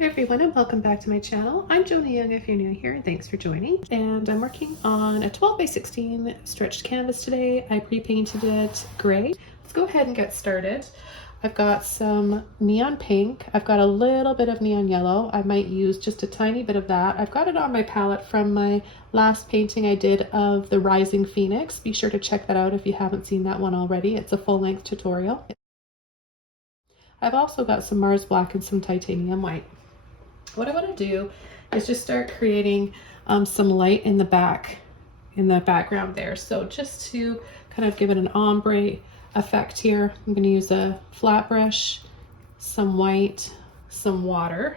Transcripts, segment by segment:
Hi everyone and welcome back to my channel. I'm Joni Young if you're new here, and thanks for joining. And I'm working on a 12 by 16 stretched canvas today. I pre-painted it gray. Let's go ahead and get started. I've got some neon pink. I've got a little bit of neon yellow. I might use just a tiny bit of that. I've got it on my palette from my last painting I did of the Rising Phoenix. Be sure to check that out if you haven't seen that one already. It's a full-length tutorial. I've also got some Mars Black and some titanium white. What I want to do is just start creating some light in the background there. So just to kind of give it an ombre effect here, I'm going to use a flat brush, some white, some water,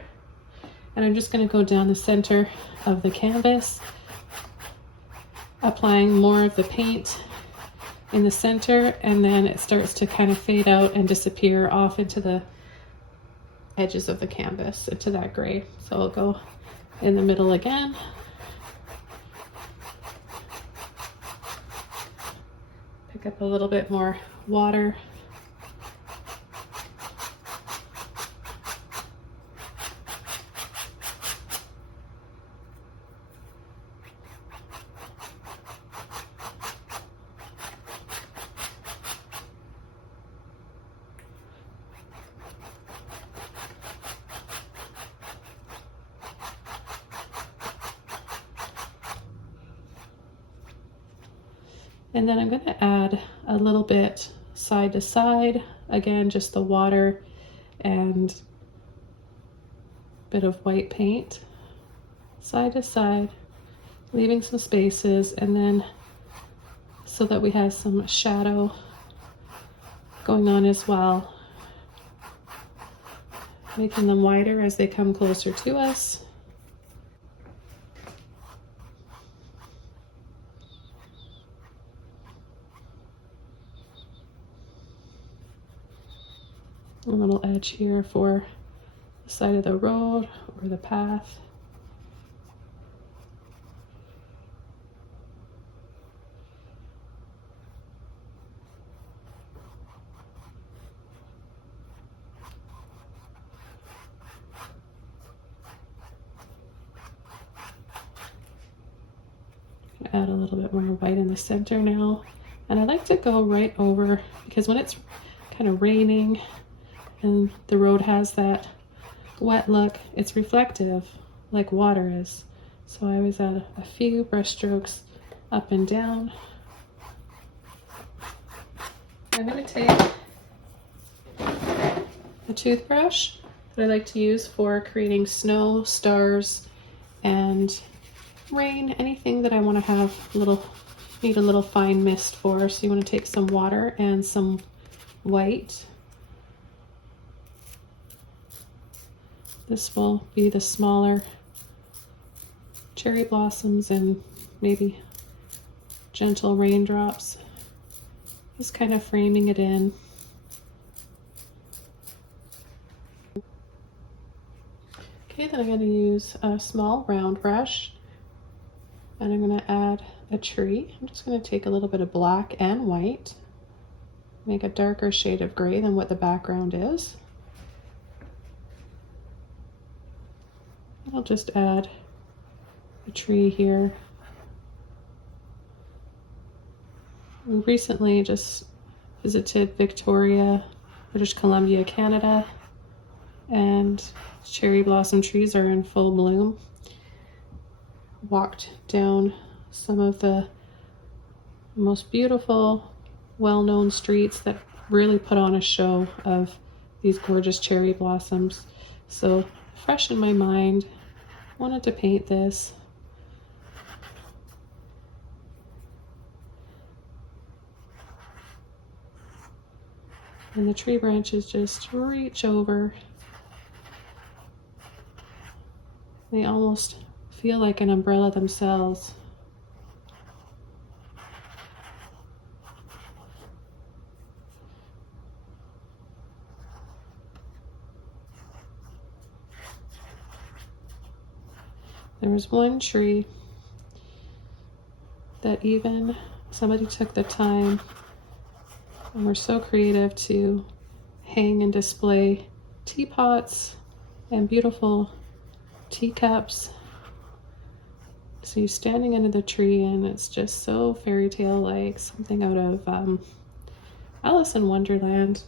and I'm just going to go down the center of the canvas, applying more of the paint in the center, and then it starts to kind of fade out and disappear off into the edges of the canvas, into that gray. So I'll go in the middle again. Pick up a little bit more water. And then I'm going to add a little bit side to side, again just the water and a bit of white paint side to side, leaving some spaces, and then so that we have some shadow going on as well, making them wider as they come closer to us. A little edge here for the side of the road or the path. Add a little bit more white in the center now. And I like to go right over, because when it's kind of raining and the road has that wet look, it's reflective like water is. So I always add a few brush strokes up and down. I'm going to take a toothbrush that I like to use for creating snow, stars, and rain, anything that I want to have need a little fine mist for. So you want to take some water and some white. This will be the smaller cherry blossoms and maybe gentle raindrops. Just kind of framing it in. Okay, then I'm going to use a small round brush and I'm going to add a tree. I'm just going to take a little bit of black and white, make a darker shade of gray than what the background is. I'll just add a tree here. We recently just visited Victoria, British Columbia, Canada, and cherry blossom trees are in full bloom. Walked down some of the most beautiful, well-known streets that really put on a show of these gorgeous cherry blossoms. So fresh in my mind, wanted to paint this. And the tree branches just reach over. They almost feel like an umbrella themselves. There was one tree that even somebody took the time and were so creative to hang and display teapots and beautiful teacups. So you're standing under the tree and it's just so fairy tale like, something out of Alice in Wonderland.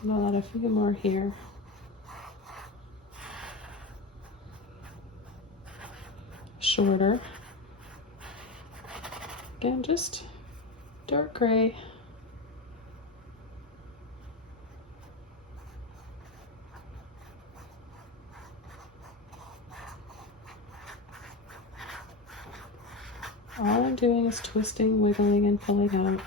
And I'll add a few more here. Shorter. Again, just dark gray. All I'm doing is twisting, wiggling, and pulling out.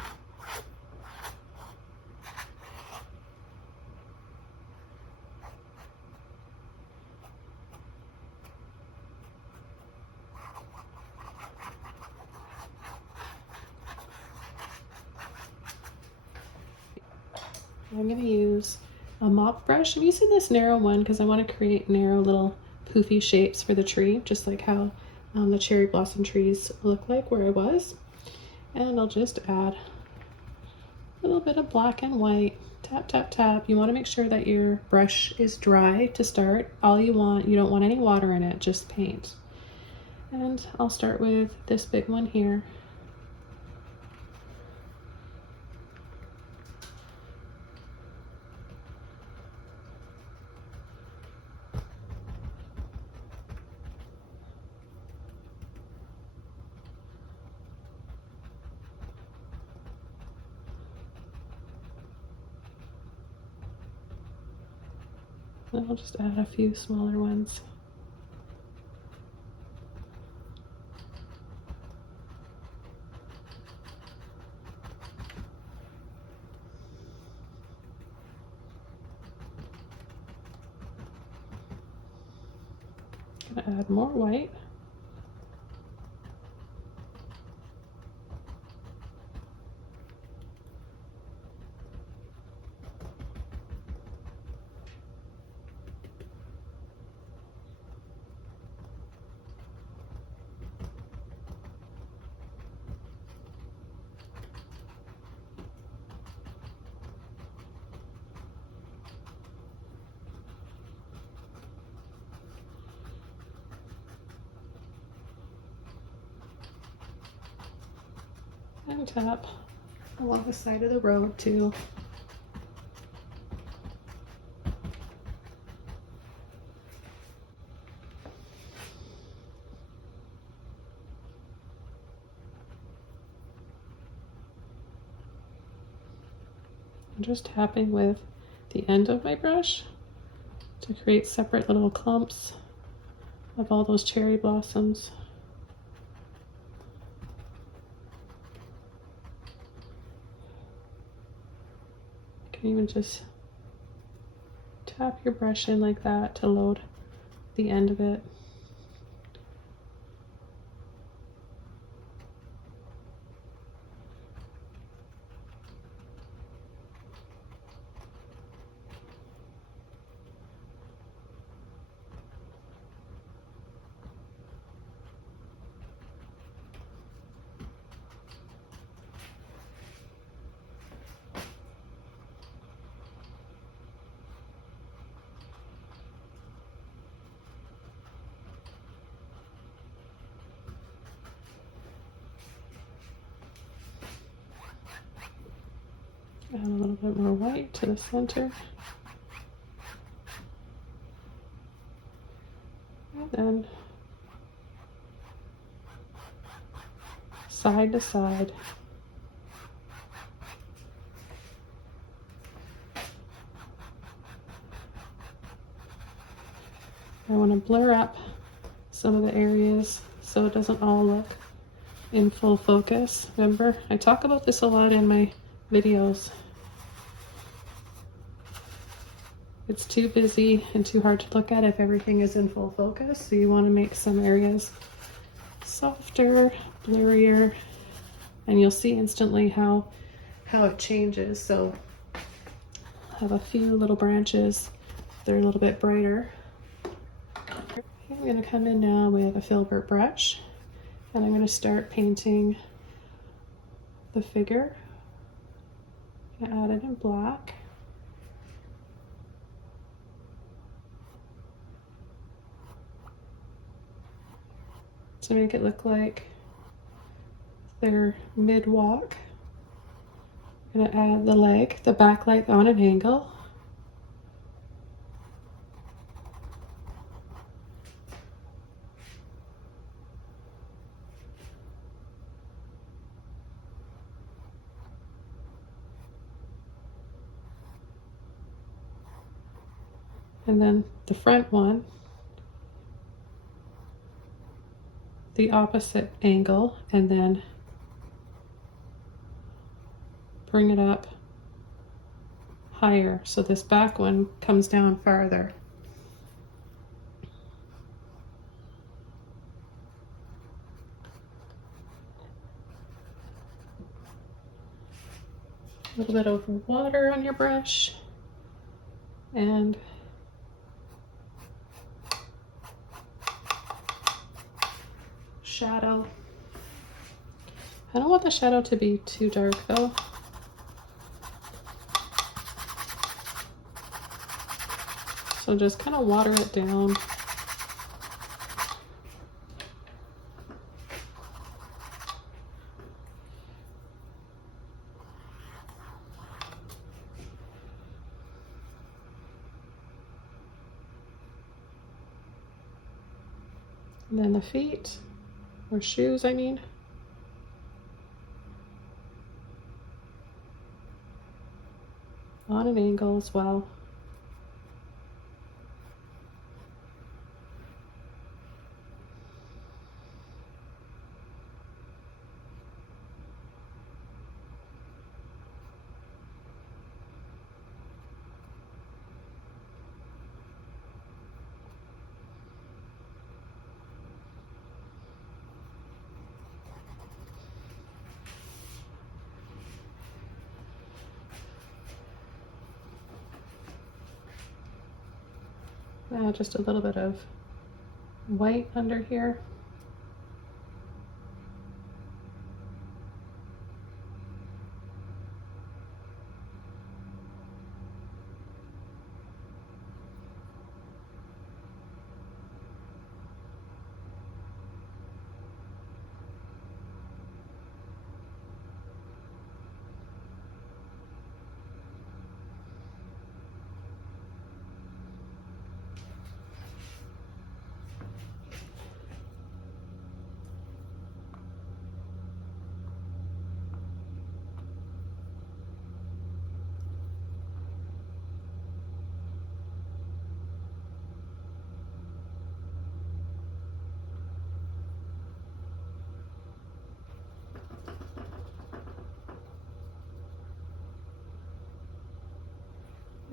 I'm going to use a mop brush. I'm using this narrow one because I want to create narrow little poofy shapes for the tree, just like how the cherry blossom trees look like where I was. And I'll just add a little bit of black and white. Tap, tap, tap. You want to make sure that your brush is dry to start. You don't want any water in it, just paint. And I'll start with this big one here. And I'll just add a few smaller ones. Gonna add more white. And tap along the side of the road too. I'm just tapping with the end of my brush to create separate little clumps of all those cherry blossoms. You can even just tap your brush in like that to load the end of it. Add a little bit more white to the center. And then side to side. I want to blur up some of the areas so it doesn't all look in full focus. Remember, I talk about this a lot in my videos. It's too busy and too hard to look at if everything is in full focus, so you want to make some areas softer, blurrier, and you'll see instantly how it changes. So have a few little branches. They're a little bit brighter. I'm going to come in now with a Filbert brush, and I'm going to start painting the figure. I add it in black. To make it look like they're mid-walk. I'm going to add the leg, the back leg on an angle. And then the front one, the opposite angle, and then bring it up higher so this back one comes down farther. A little bit of water on your brush and shadow. I don't want the shadow to be too dark though. So just kind of water it down. And then the feet, or shoes, I mean. On an angle as well. Now just a little bit of white under here.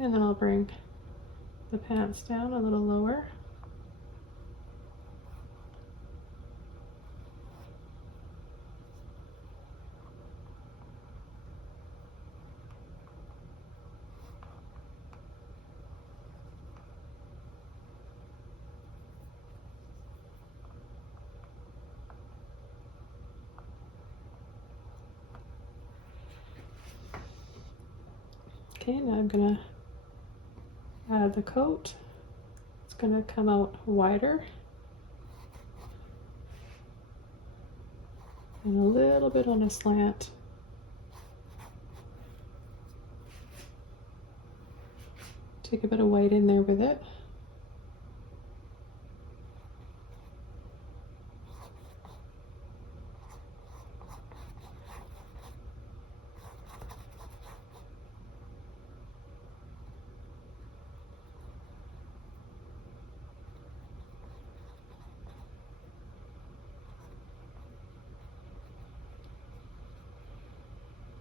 And then I'll bring the pants down a little lower. Okay, now I'm gonna add the coat. It's gonna come out wider and a little bit on a slant. Take a bit of white in there with it.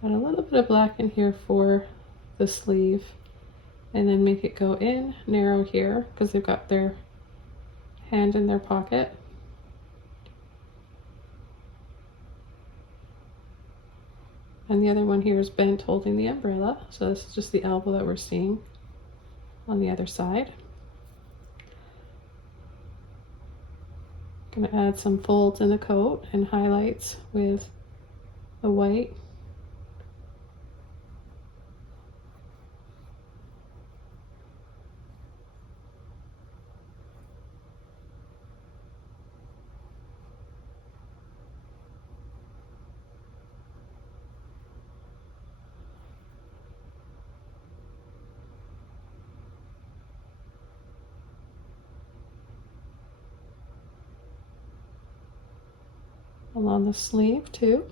Add a little bit of black in here for the sleeve, and then make it go in narrow here because they've got their hand in their pocket. And the other one here is bent holding the umbrella. So this is just the elbow that we're seeing on the other side. Gonna add some folds in the coat and highlights with the white. Along the sleeve too.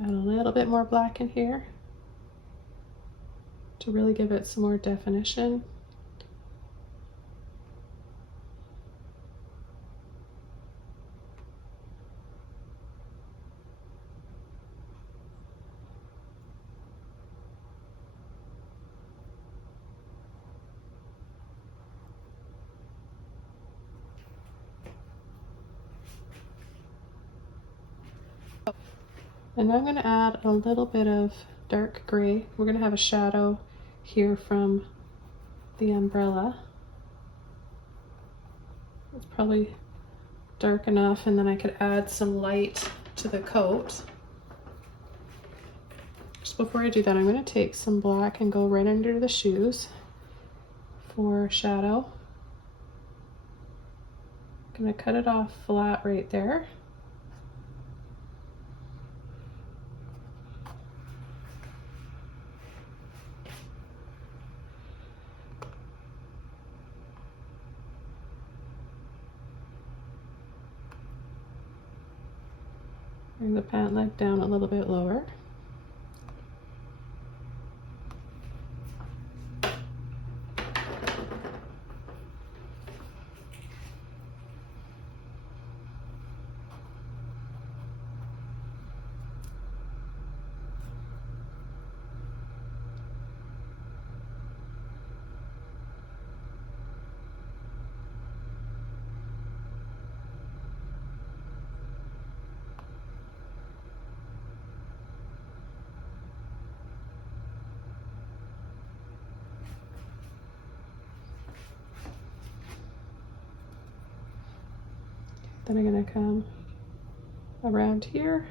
Add a little bit more black in here to really give it some more definition. And now I'm going to add a little bit of dark gray. We're going to have a shadow here from the umbrella. It's probably dark enough, and then I could add some light to the coat. Just before I do that, I'm going to take some black and go right under the shoes for shadow. I'm going to cut it off flat right there. Bring the pant leg down a little bit lower. Then I'm going to come around here,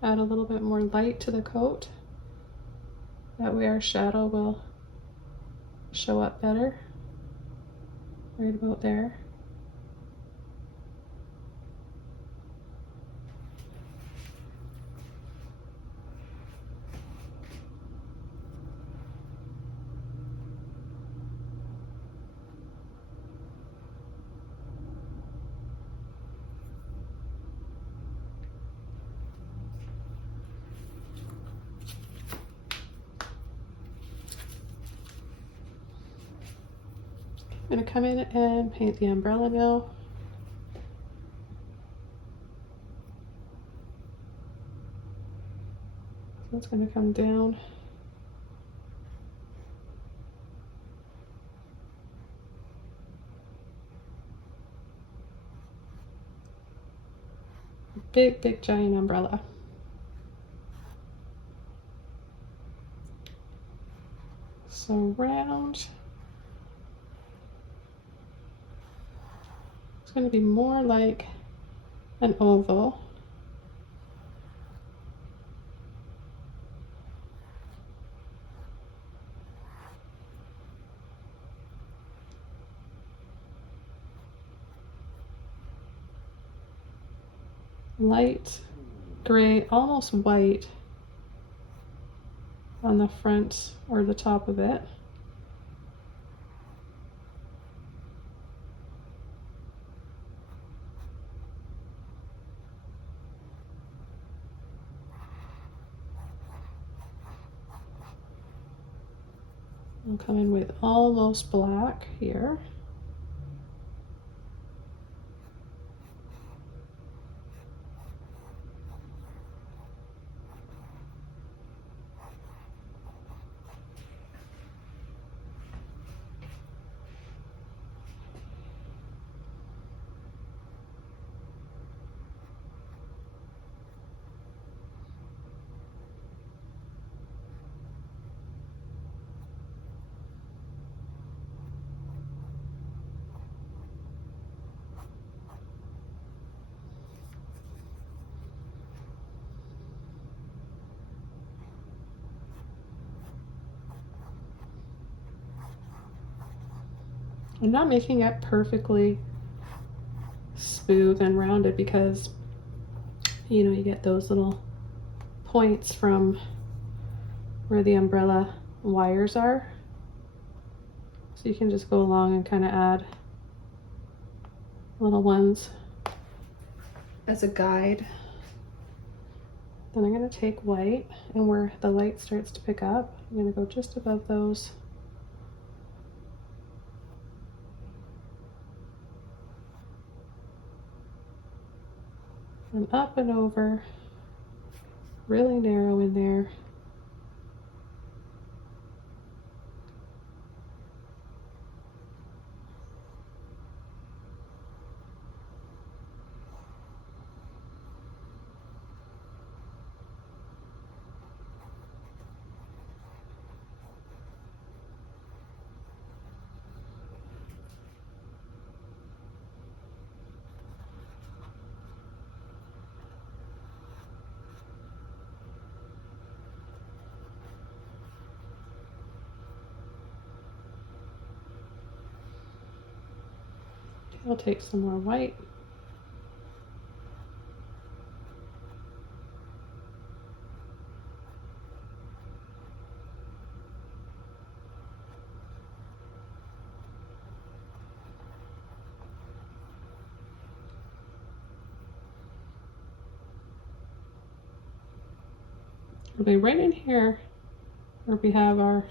add a little bit more light to the coat. That way our shadow will show up better, right about there. I'm going to come in and paint the umbrella now. So it's going to come down. Big, big, giant umbrella. So round. It's going to be more like an oval. Light gray, almost white on the front or the top of it. I'll come in with almost black here. I'm not making it perfectly smooth and rounded because, you know, you get those little points from where the umbrella wires are. So you can just go along and kind of add little ones as a guide. Then I'm going to take white, and where the light starts to pick up, I'm going to go just above those. And up and over, really narrow in there. I'll take some more white. It'll be right in here where we have our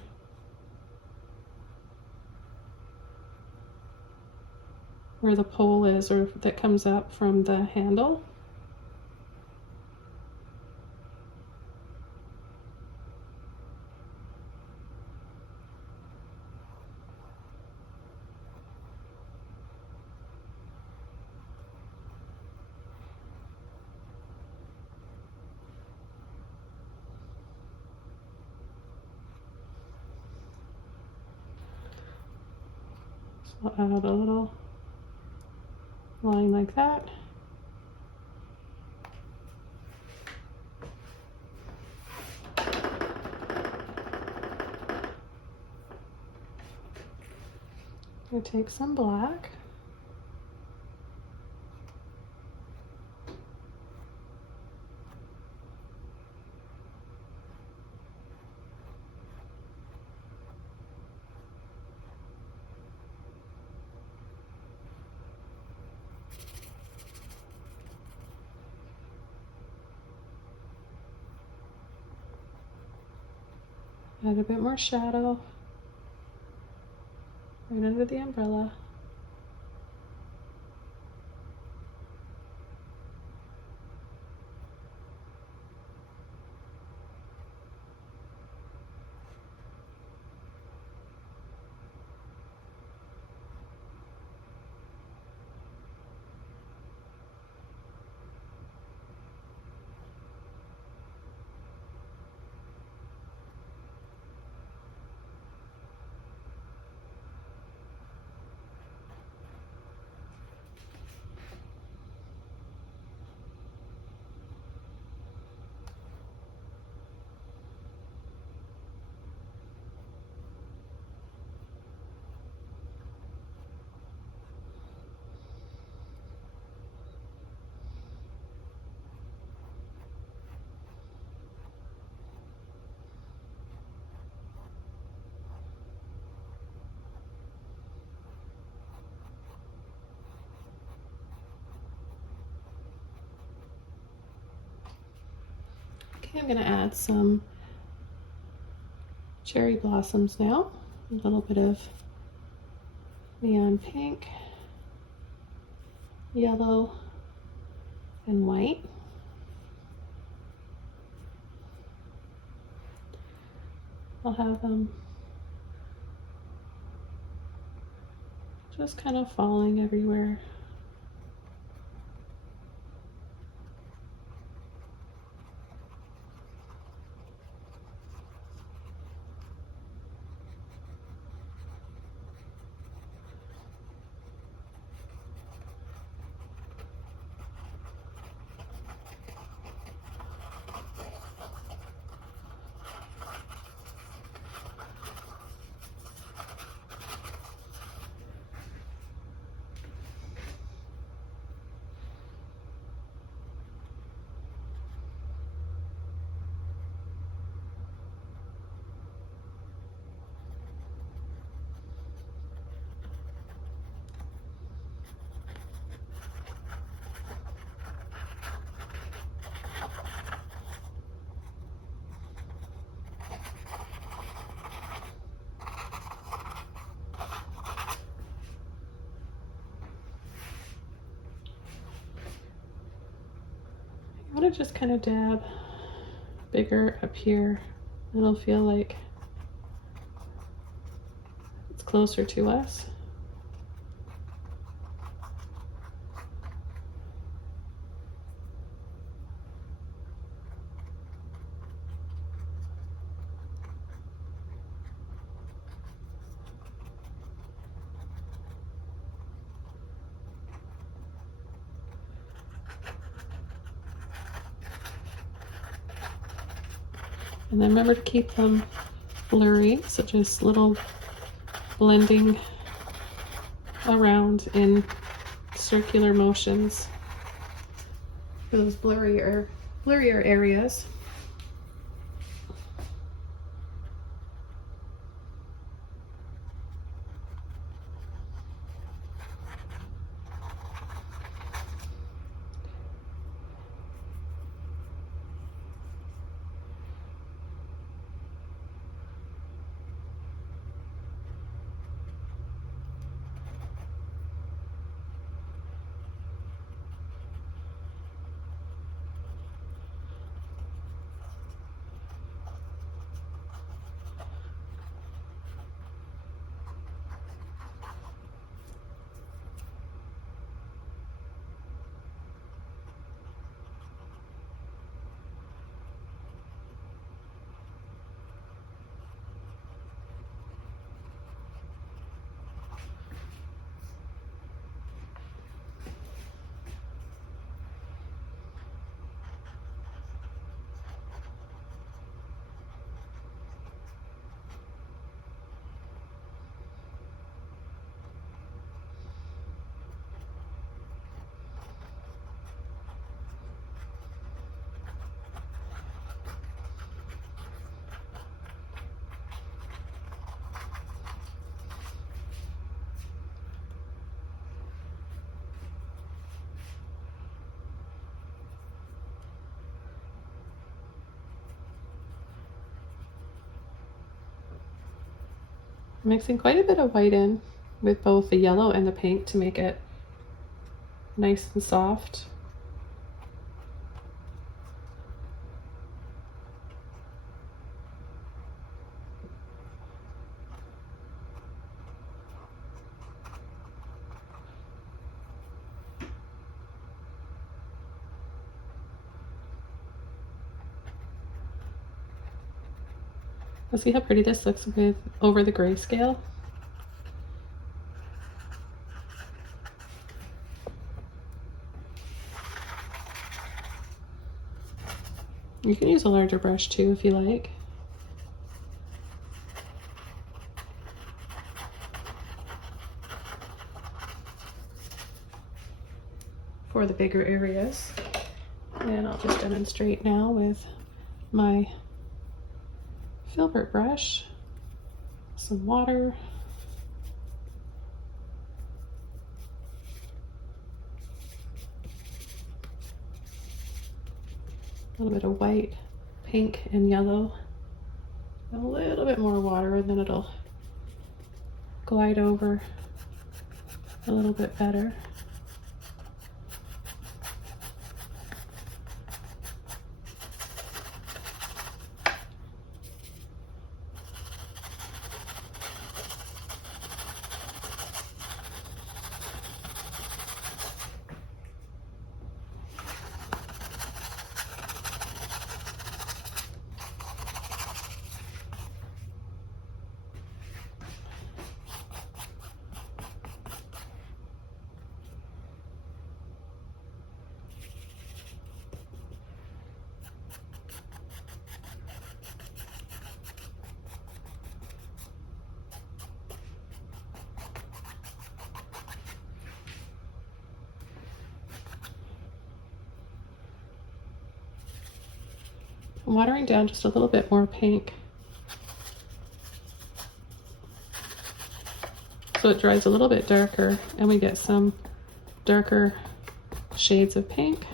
where the pole is, or that comes up from the handle. So I'll add a little line like that. I'm going to take some black. Add a bit more shadow right under the umbrella. Okay, I'm going to add some cherry blossoms now. A little bit of neon pink, yellow, and white. I'll have them just kind of falling everywhere. I want to just kind of dab bigger up here. It'll feel like it's closer to us. And then remember to keep them blurry, so just little blending around in circular motions for those blurrier areas. Mixing quite a bit of white in with both the yellow and the pink to make it nice and soft. Let's see how pretty this looks with over the grayscale. You can use a larger brush too if you like. For the bigger areas. And I'll just demonstrate now with my Filbert brush, some water, a little bit of white, pink, and yellow, and a little bit more water, and then it'll glide over a little bit better. I'm watering down just a little bit more pink so it dries a little bit darker and we get some darker shades of pink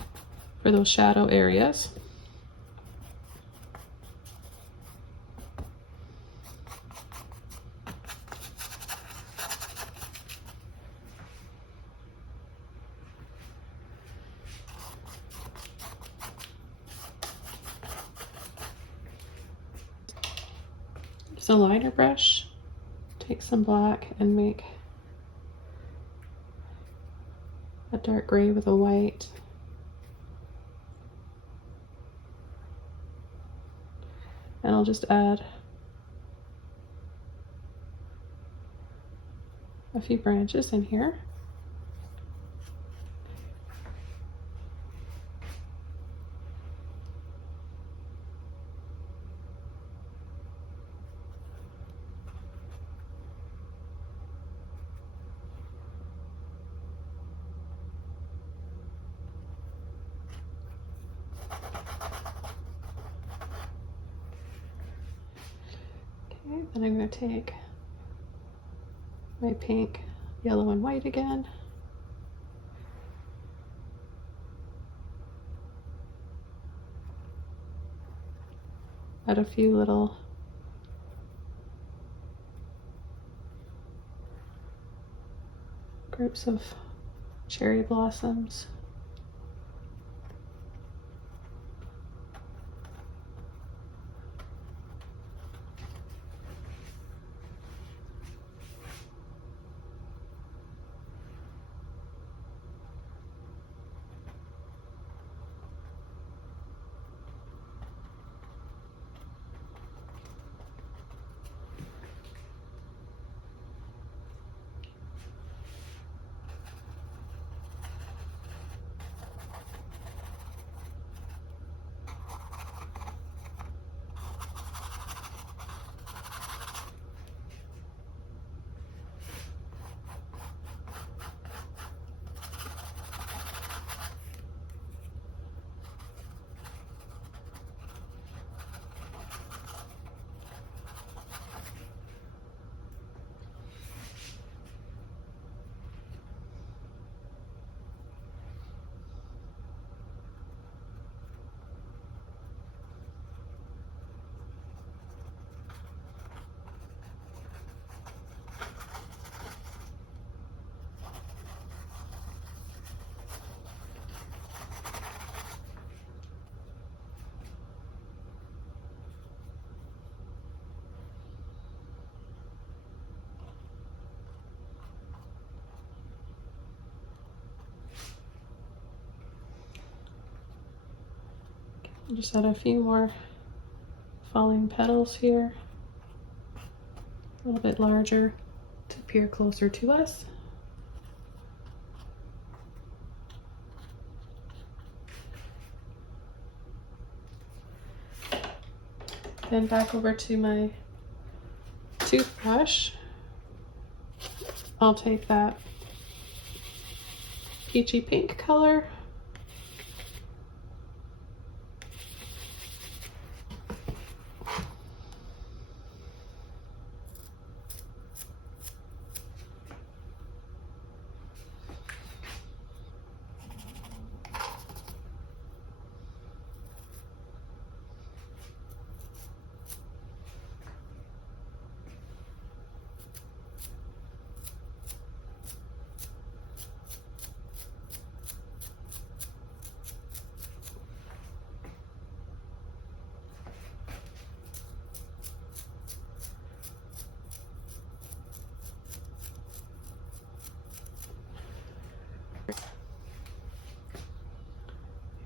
for those shadow areas. use a liner brush, take some black and make a dark gray with a white. And I'll just add a few branches in here. Okay, then I'm going to take my pink, yellow, and white again. Add a few little groups of cherry blossoms. I'll just add a few more falling petals here, a little bit larger to appear closer to us. Then back over to my toothbrush. I'll take that peachy pink color .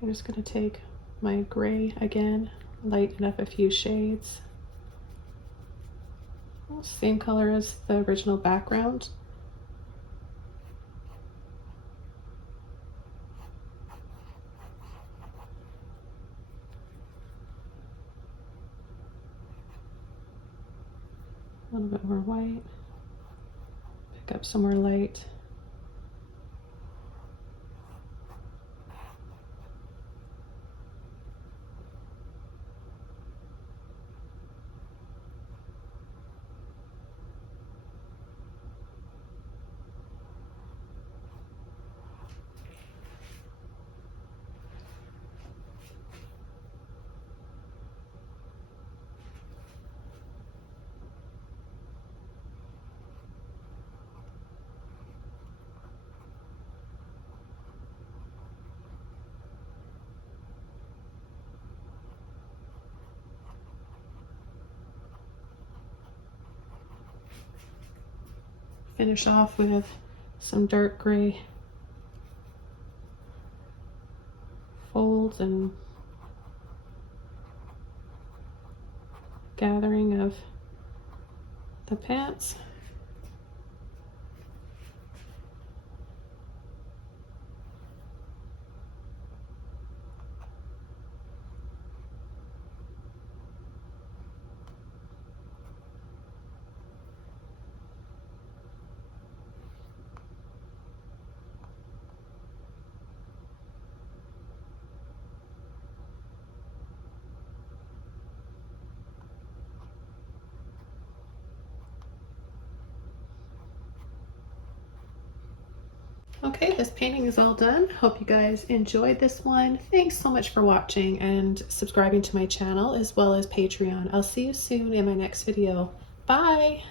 I'm just going to take my gray again, lighten up a few shades. Same color as the original background. A little bit more white. Pick up some more light. finish off with some dark gray folds and gathering of the pants. Okay, this painting is all done. Hope you guys enjoyed this one. Thanks so much for watching and subscribing to my channel as well as Patreon. I'll see you soon in my next video. Bye!